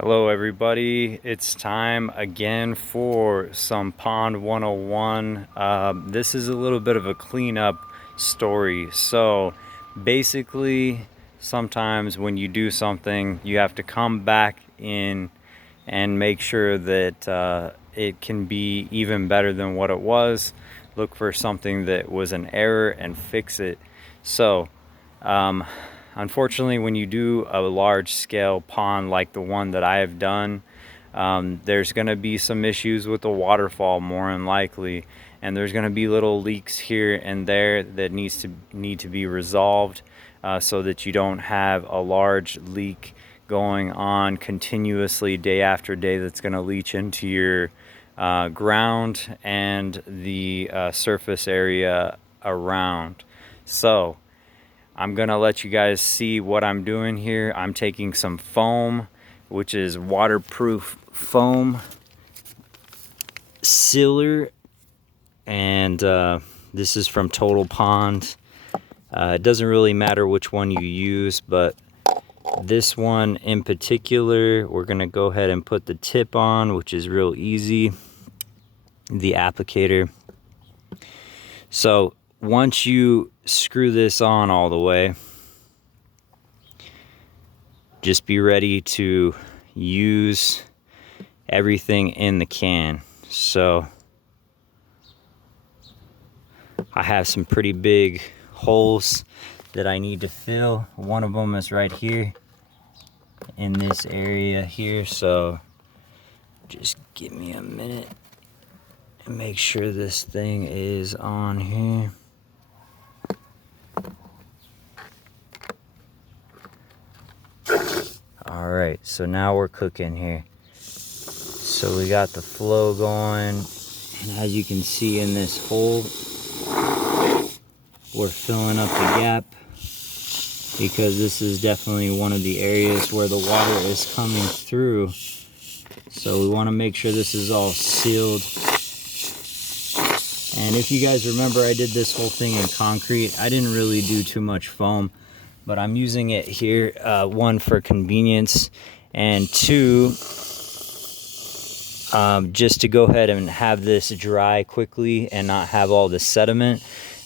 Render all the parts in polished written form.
Hello everybody, it's time again for some Pond 101. This is a little bit of a cleanup story. So basically, sometimes when you do something, you have to come back in and make sure that it can be even better than what it was. Look for something that was an error and fix it. So um, unfortunately, when you do a large scale pond like the one that I have done, there's going to be some issues with the waterfall more than likely, and there's going to be little leaks here and there that need to be resolved, so that you don't have a large leak going on continuously day after day that's going to leach into your ground and the surface area around. So I'm gonna let you guys see what I'm doing here. I'm taking some foam, which is waterproof foam sealer, and this is from Total Pond. It doesn't really matter which one you use, but this one in particular, we're gonna go ahead and put the tip on, which is real easy, the applicator. So once you screw this on all the way, just be ready to use everything in the can. So I have some pretty big holes that I need to fill. One of them is right here in this area here. So just give me a minute and make sure this thing is on here. All right, so now we're cooking here. So we got the flow going, and as you can see in this hole, we're filling up the gap because this is definitely one of the areas where the water is coming through. So we want to make sure this is all sealed. And if you guys remember, I did this whole thing in concrete. I didn't really do too much foam, but I'm using it here, one, for convenience, and two, just to go ahead and have this dry quickly and not have all the sediment,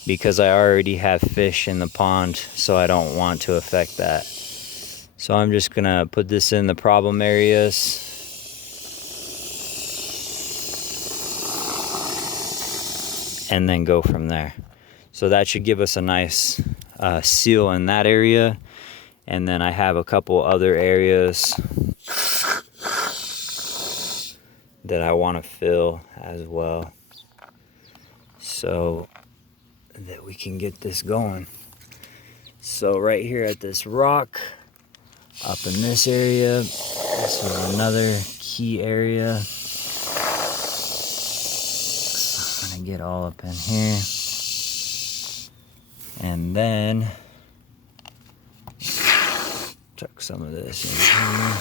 because I already have fish in the pond, so I don't want to affect that. So I'm just gonna put this in the problem areas. And then go from there. So that should give us a nice seal in that area. And then I have a couple other areas that I want to fill as well, so that we can get this going. So right here at this rock, up in this area, this is another key area. So I'm gonna get all up in here. And then tuck some of this in here.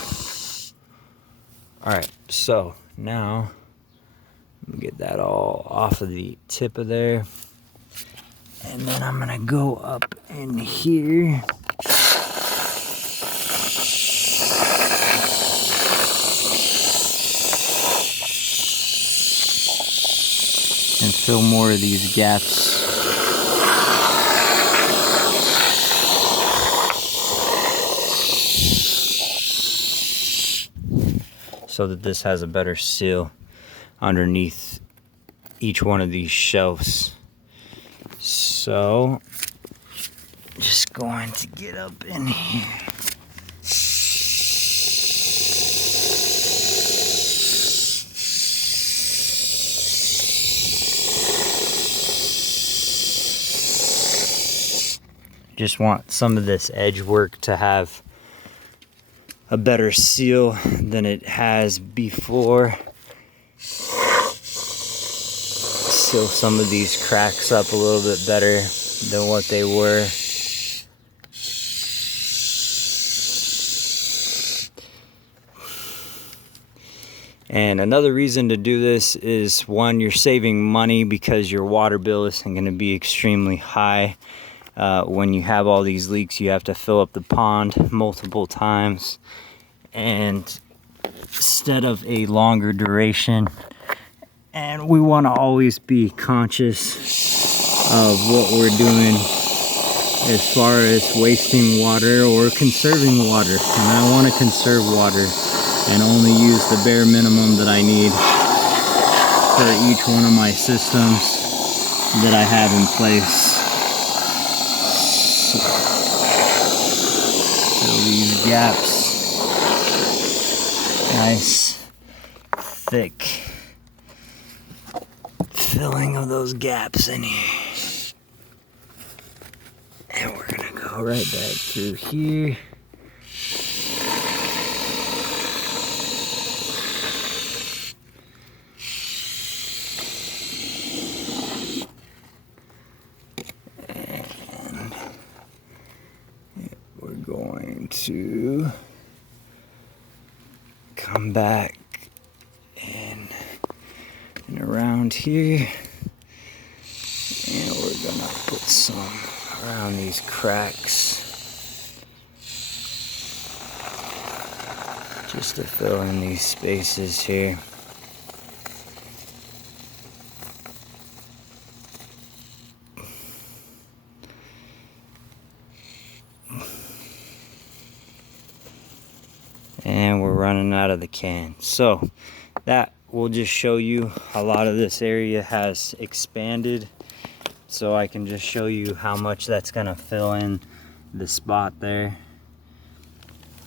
All right, so now get that all off of the tip of there. And then I'm gonna go up in here. And fill more of these gaps. So that this has a better seal underneath each one of these shelves. So, just going to get up in here. Just want some of this edge work to have a better seal than it has before. Seal some of these cracks up a little bit better than what they were. And another reason to do this is, one, you're saving money because your water bill isn't going to be extremely high. When you have all these leaks, you have to fill up the pond multiple times, and instead of a longer duration. And we want to always be conscious of what we're doing as far as wasting water or conserving water. And I want to conserve water and only use the bare minimum that I need for each one of my systems that I have in place. So, fill these gaps. Nice, thick filling of those gaps in here. And we're gonna go right back through here. And we're going to come back and around here. And we're gonna put some around these cracks just to fill in these spaces here. And we're running out of the can. So that will just show you a lot of this area has expanded. So I can just show you how much that's gonna fill in the spot there,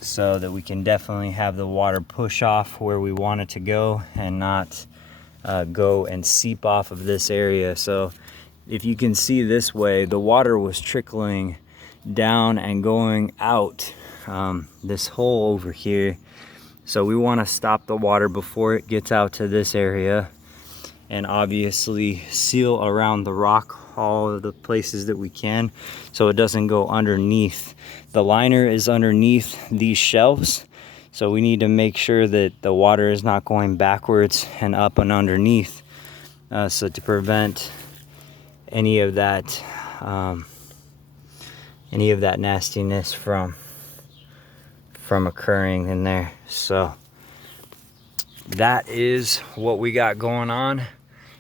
so that we can definitely have the water push off where we want it to go and not go and seep off of this area. So if you can see this way, the water was trickling down and going out this hole over here. So we want to stop the water before it gets out to this area, and obviously seal around the rock all of the places that we can so it doesn't go underneath. The liner is underneath these shelves, so we need to make sure that the water is not going backwards and up and underneath, so to prevent any of that nastiness from occurring in there. So that is what we got going on,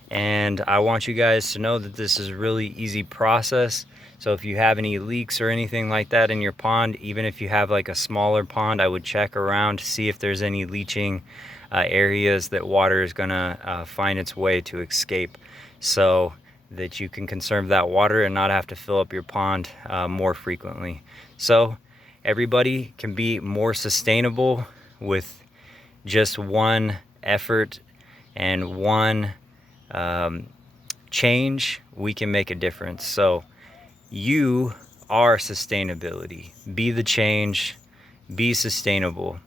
and I want you guys to know that this is a really easy process. So if you have any leaks or anything like that in your pond, even if you have like a smaller pond, I would check around to see if there's any leaching areas that water is gonna find its way to escape, so that you can conserve that water and not have to fill up your pond more frequently. So everybody can be more sustainable with just one effort and one change. We can make a difference. So you are sustainability. Be the change, be sustainable.